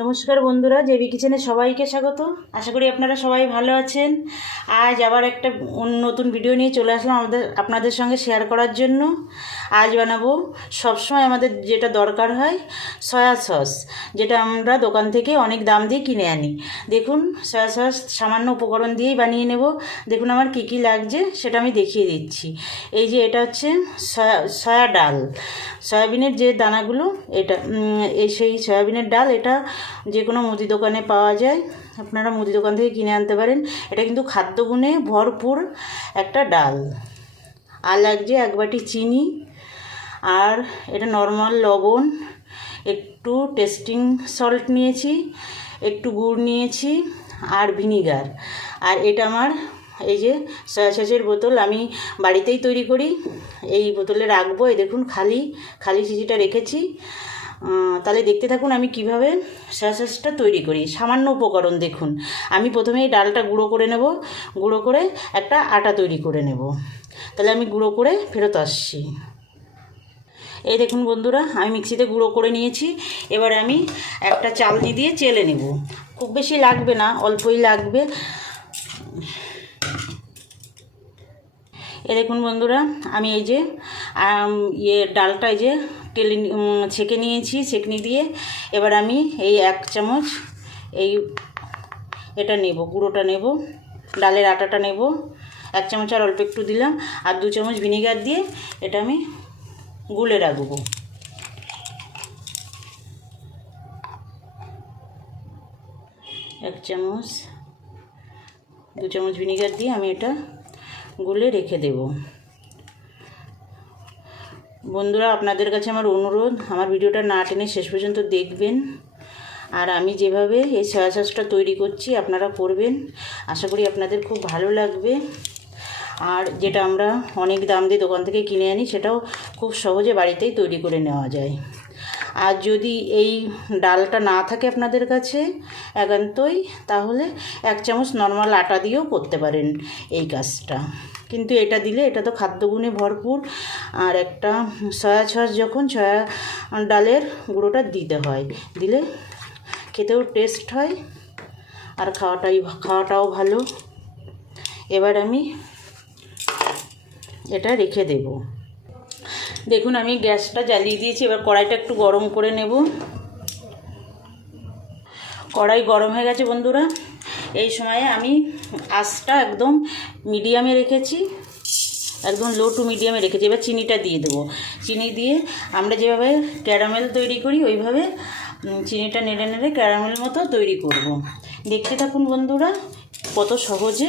নমস্কার বন্ধুরা, জেবি কিচেনে সবাইকে স্বাগত। আশা করি আপনারা সবাই ভালো আছেন। আজ আবার একটা নতুন ভিডিও নিয়ে চলে আসলাম আপনাদের সঙ্গে শেয়ার করার জন্য। আজ বানাবো সবসময় আমাদের যেটা দরকার হয়, সয়া সস, যেটা আমরা দোকান থেকে অনেক দাম দিয়ে কিনে আনি। দেখুন, সয়া সস সামান্য উপকরণ দিয়েই বানিয়ে নেব। দেখুন আমার কী কী লাগছে সেটা আমি দেখিয়ে দিচ্ছি। এই যে এটা হচ্ছে সয়া ডাল, সয়াবিনের যে দানাগুলো, এটা সেই সয়াবিনের ডাল। এটা যে কোনো মুদি দোকানে পাওয়া যায়, আপনারা মুদি দোকান থেকে কিনে আনতে পারেন। এটা কিন্তু খাদ্যগুণে ভরপুর একটা ডাল। আর লাগছে 1 বাটি চিনি, আর এটা নর্মাল লবণ, একটু টেস্টিং সল্ট নিয়েছি, একটু গুড় নিয়েছি, আর ভিনিগার। আর এটা আমার এই যে সয়া সসের বোতল, আমি বাড়িতেই তৈরি করি। এই বোতলে রাখবো। এই দেখুন খালি শিশিটা রেখেছি। তাহলে দেখতে থাকুন আমি কিভাবে সয়া সসটা তৈরি করি। সামান্য উপকরণ দেখুন। আমি প্রথমে এই ডালটা গুঁড়ো করে নেব, গুঁড়ো করে একটা আটা তৈরি করে নেব। তাহলে আমি গুঁড়ো করে ফেরত আসছি। এই দেখুন বন্ধুরা, আমি মিক্সিতে গুঁড়ো করে নিয়েছি। এবার আমি একটা চালনি দিয়ে চেলে নেব। খুব বেশি লাগবে না, অল্পই লাগবে। এই দেখুন বন্ধুরা, আমি এই যে ডালটা এই যে ছেঁকে নিয়েছি ছেঁকনি দিয়ে। এবার আমি এই 1 চামচ এটা নেব, গুঁড়োটা নেব, ডালের আটাটা নেব। 1 চামচ আর অল্প একটু দিলাম, আর 2 চামচ ভিনিগার দিয়ে এটা আমি গুলে রাখবো। এক চামচ 2 চামচ ভিনিগার দিয়ে আমি এটা গুলে রেখে দেব। বন্ধুরা, আপনাদের কাছে আমার অনুরোধ, আমার ভিডিওটা না টেনে শেষ পর্যন্ত দেখবেন। আর আমি যেভাবে এই সয়া সসটা তৈরি করছি আপনারা করবেন। আশা করি আপনাদের খুব ভালো লাগবে। আর যেটা আমরা অনেক দাম দিয়ে দোকান থেকে কিনে আনি, সেটাও খুব সহজে বাড়িতেই তৈরি করে নেওয়া যায়। আর যদি এই ডালটা না থাকে আপনাদের কাছে একান্তই, তাহলে 1 চামচ নর্মাল আটা দিয়েও করতে পারেন এই কাজটা। কিন্তু এটা দিলে, এটা তো খাদ্যগুণে ভরপুর। আর একটা সয়া সস যখন সয়া ডালের গুঁড়োটা দিতে হয়, দিলে খেতেও টেস্ট হয় আর খাওয়াটাও ভালো। এবার আমি এটা রেখে দেব। দেখুন আমি গ্যাসটা জ্বালিয়ে দিয়েছি। এবার কড়াইটা একটু গরম করে নেব। কড়াই গরম হয়ে গেছে বন্ধুরা। এই সময়ে আমি আঁচটা একদম মিডিয়ামে রেখেছি, একদম লো টু মিডিয়ামে রেখেছি। এবার চিনিটা দিয়ে দেবো। চিনি দিয়ে আমরা যেভাবে ক্যারামেল তৈরি করি, ওইভাবে চিনিটা নেড়ে নেড়ে ক্যারামেল মতো তৈরি করব। দেখতে থাকুন বন্ধুরা, কত সহজে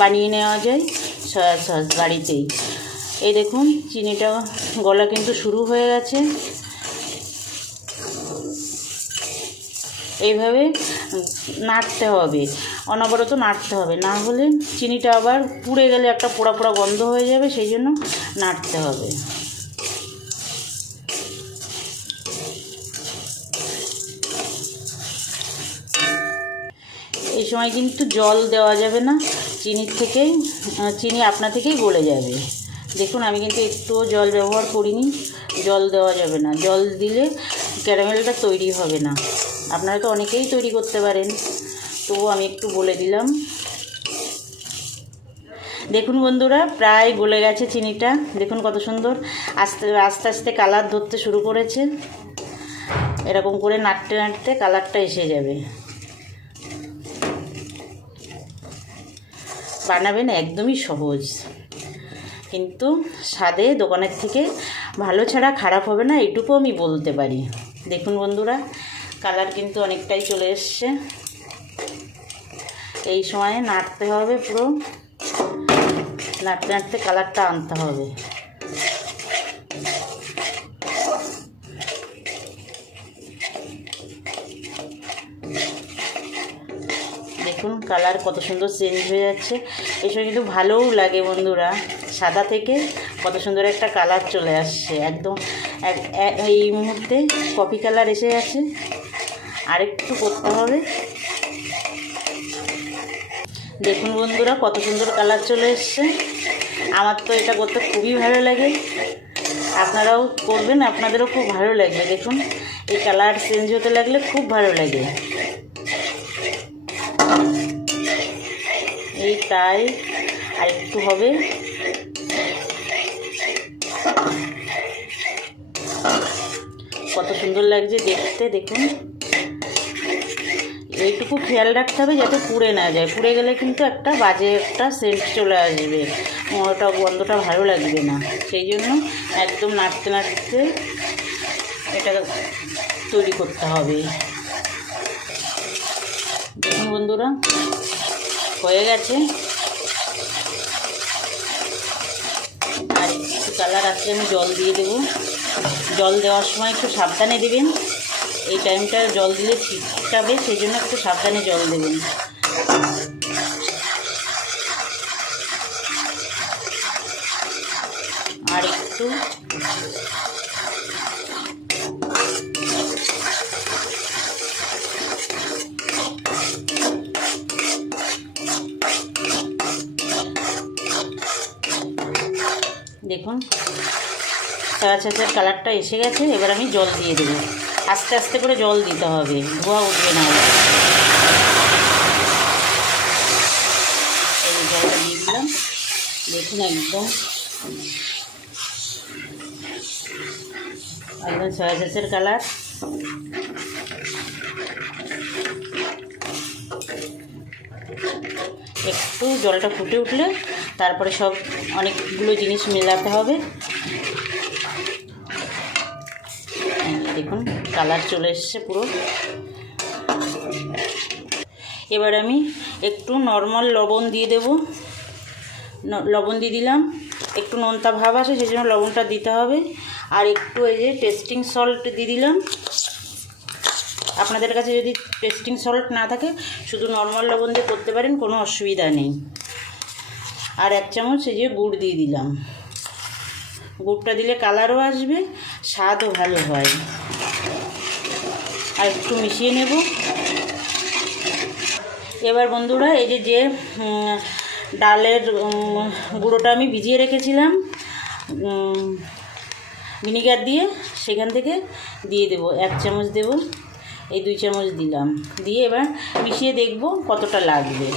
বানিয়ে নেওয়া যায় সয়া সস বাড়িতেই। এই দেখুন চিনিটা গলা কিন্তু শুরু হয়ে গেছে। এইভাবে নাড়তে হবে, অনবরত নাড়তে হবে, না হলে চিনিটা আবার পুড়ে গেলে একটা পোড়া পোড়া গন্ধ হয়ে যাবে, সেই জন্য নাড়তে হবে। এই সময় কিন্তু জল দেওয়া যাবে না, চিনি আপনা থেকেই গলে যাবে। দেখুন আমি কিন্তু একটুও জল ব্যবহার করিনি, জল দেওয়া যাবে না। জল দিলে ক্যারামেলটা তৈরি হবে না। আপনারা তো অনেকেই তৈরি করতে পারেন, তবুও আমি একটু বলে দিলাম। দেখুন বন্ধুরা, প্রায় গলে গেছে চিনিটা। দেখুন কত সুন্দর আস্তে আস্তে আস্তে কালার ধরতে শুরু করেছে। এরকম করে নাড়তে নাড়তে কালারটা এসে যাবে। বানাবেন, একদমই সহজ, কিন্তু স্বাদে দোকানের থেকে ভালো ছাড়া খারাপ হবে না, এটুকু আমি বলতে পারি। দেখুন বন্ধুরা, কালার কিন্তু অনেকটাই চলে এসছে। এই সময়ে নাড়তে হবে, পুরো নাড়তে নাড়তে কালারটা আনতে হবে। দেখুন কালার কত সুন্দর চেঞ্জ হয়ে যাচ্ছে। এই সময় কিন্তু ভালোও লাগে বন্ধুরা, সাদা থেকে কত সুন্দর একটা কালার চলে আসছে। একদম এই মুহূর্তে কফি কালার এসে গেছে। আরেকটু করতে হবে। দেখুন বন্ধুরা কত সুন্দর কালার চলে এসছে। আমার তো এটা করতে খুবই ভালো লাগে। আপনারাও করবেন, আপনাদেরও খুব ভালো লাগবে। দেখুন এই কালার চেঞ্জ হতে লাগলে খুব ভালো লাগে। এইটাই আর একটু হবে। কত সুন্দর লাগছে দেখতে, দেখুন। এইটুকু খেয়াল রাখতে হবে যাতে পুড়ে না যায়, পুড়ে গেলে কিন্তু একটা বাজে একটা সেন্ট চলে আসবে, ওটা গন্ধটা ভালো লাগবে না। সেই জন্য একদম নাড়তে নাড়তে এটা তৈরি করতে হবে। দেখুন বন্ধুরা, হয়ে গেছে। আর একটু কালার আসলে আমি জল দিয়ে দেবো। জল দেওয়ার সময় একটু সাবধানে দেবেন, এই টাইমটা জল দিলে ঠিক যাবে, সেই জন্য একটু সাবধানে জল দেবেন। আর একটু দেখুন সয়া সসের কালারটা এসে গেছে। এবার আমি জল দিয়ে দেবো, আস্তে আস্তে করে জল দিতে হবে, ধোয়া উঠবে না। এই জলটা দিয়ে দিলাম, দেখুন একদম একদম সয়া সসের কালার। একটু জলটা ফুটে উঠলে তারপরে সব অনেকগুলো জিনিস মেলাতে হবে। দেখুন কালার চলে এসছে পুরো। এবার আমি একটু নর্মাল লবণ দিয়ে দেব। লবণ দিয়ে দিলাম, একটু নোনতা ভাব আসে সেই জন্য লবণটা দিতে হবে। আর একটু এই যে টেস্টিং সল্ট দিয়ে দিলাম। আপনাদের কাছে যদি টেস্টিং সল্ট না থাকে শুধু নর্মাল লবণ দিয়ে করতে পারেন, কোনো অসুবিধা নেই। আর 1 চামচ এই যে গুড় দিয়ে দিলাম। গুড়টা দিলে কালারও আসবে, স্বাদও ভালো হয়। আর একটু মিশিয়ে নেব। এবার বন্ধুরা এই যে ডালের গুঁড়োটা আমি ভিজিয়ে রেখেছিলাম ভিনিগার দিয়ে, সেখান থেকে দিয়ে দেব। 1 চামচ দেব, এই 2 চামচ দিলাম। দিয়ে এবার মিশিয়ে দেখব কতটা লাগবে।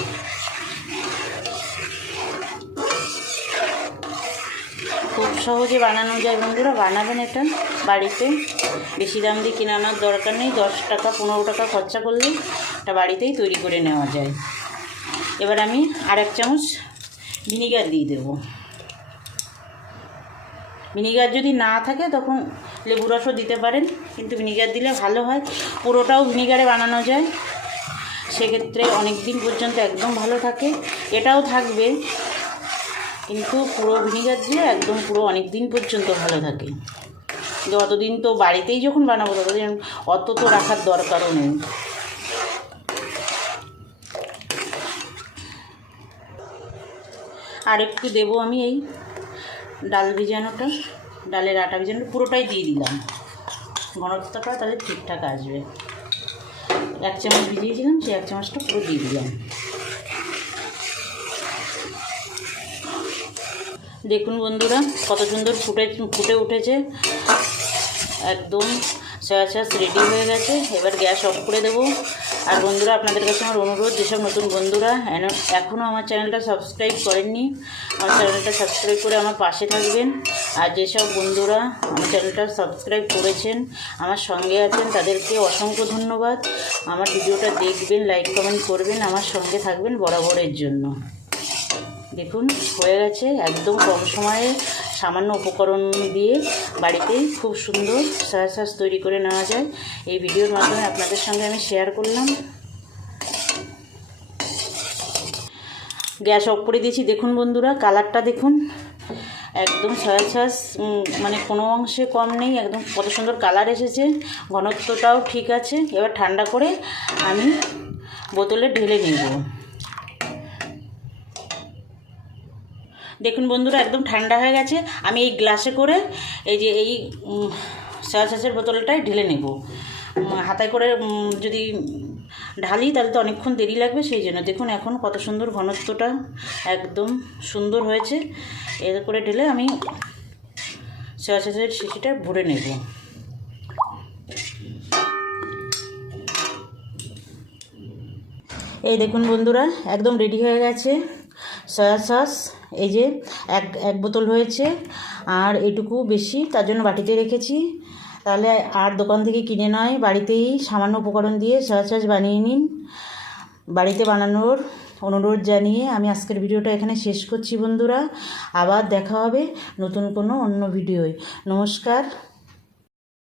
খুব সহজে বানানো যায় বন্ধুরা, বানাবেন এটা বাড়িতে। বেশি দাম দিয়ে কিনে আনার দরকার নেই, 10 টাকা 15 টাকা খরচা করলে এটা বাড়িতেই তৈরি করে নেওয়া যায়। এবার আমি আর 1 চামচ ভিনিগার দিয়ে দেব। ভিনিগার যদি না থাকে তখন লেবু রসও দিতে পারেন, কিন্তু ভিনিগার দিলে ভালো হয়। পুরোটাও ভিনিগারে বানানো যায়, সেক্ষেত্রে অনেক দিন পর্যন্ত একদম ভালো থাকে। এটাও থাকবে, কিন্তু পুরো ভিনিগার দিয়ে একদম পুরো অনেক দিন পর্যন্ত ভালো থাকে। অতদিন তো বাড়িতেই যখন বানাবো ততদিন অত তো রাখার দরকারও নেই। আর একটু দেবো আমি এই ডাল ভিজানোটা, ডালের আটা ভিজানো পুরোটাই দিয়ে দিলাম। ঘনত্বটা তাহলে ঠিকঠাক আসবে। 1 চামচ ভিজিয়েছিলাম, সেই 1 চামচটা পুরো দিয়ে দিলাম। দেখুন বন্ধুরা কত সুন্দর ফুটে উঠেছে, একদম সয়া সস রেডি হয়ে গেছে। এবার গ্যাস অফ করে দেবো। আর বন্ধুরা আপনাদের কাছে আমার অনুরোধ, যেসব নতুন বন্ধুরা এখনও আমার চ্যানেলটা সাবস্ক্রাইব করেননি, আমার চ্যানেলটা সাবস্ক্রাইব করে আমার পাশে থাকবেন। আর যেসব বন্ধুরা আমার চ্যানেলটা সাবস্ক্রাইব করেছেন, আমার সঙ্গে আছেন, তাদেরকে অসংখ্য ধন্যবাদ। আমার ভিডিওটা দেখবেন, লাইক কমেন্ট করবেন, আমার সঙ্গে থাকবেন বরাবরের জন্য। দেখুন হয়ে গেছে, একদম কম সময়ে সামান্য উপকরণ দিয়ে বাড়িতেই খুব সুন্দর সয়া সস তৈরি করে নেওয়া যায়। এই ভিডিওর মাধ্যমে আপনাদের সঙ্গে আমি শেয়ার করলাম। গ্যাস অফ করে দিয়েছি। দেখুন বন্ধুরা কালারটা দেখুন, একদম সয়া সস মানে কোনো অংশে কম নেই, একদম কত সুন্দর কালার এসেছে। ঘনত্বটাও ঠিক আছে। এবার ঠান্ডা করে আমি বোতলে ঢেলে নেব। দেখুন বন্ধুরা একদম ঠান্ডা হয়ে গেছে। আমি এই গ্লাসে করে এই যে এই সয়া সসের বোতলটাই ঢেলে নেব। হাতায় করে যদি ঢালি তাহলে তো অনেকক্ষণ দেরি লাগবে, সেই জন্য। দেখুন এখন কত সুন্দর ঘনত্বটা একদম সুন্দর হয়েছে। এর করে ঢেলে আমি সয়া সসের শিশিটা ভরে নেব। এই দেখুন বন্ধুরা, একদম রেডি হয়ে গেছে সয়া সস। এই যে এক বোতল হয়েছে, আর এটুকু বেশি, তার জন্য বাটিতে রেখেছি। তাহলে আর দোকান থেকে কিনে নয়, বাড়িতেই সামান্য উপকরণ দিয়ে সয়া সস বানিয়ে নিন। বাড়িতে বানানোর অনুরোধ জানিয়ে আমি আজকের ভিডিওটা এখানে শেষ করছি বন্ধুরা। আবার দেখা হবে নতুন কোনো অন্য ভিডিওয়। নমস্কার।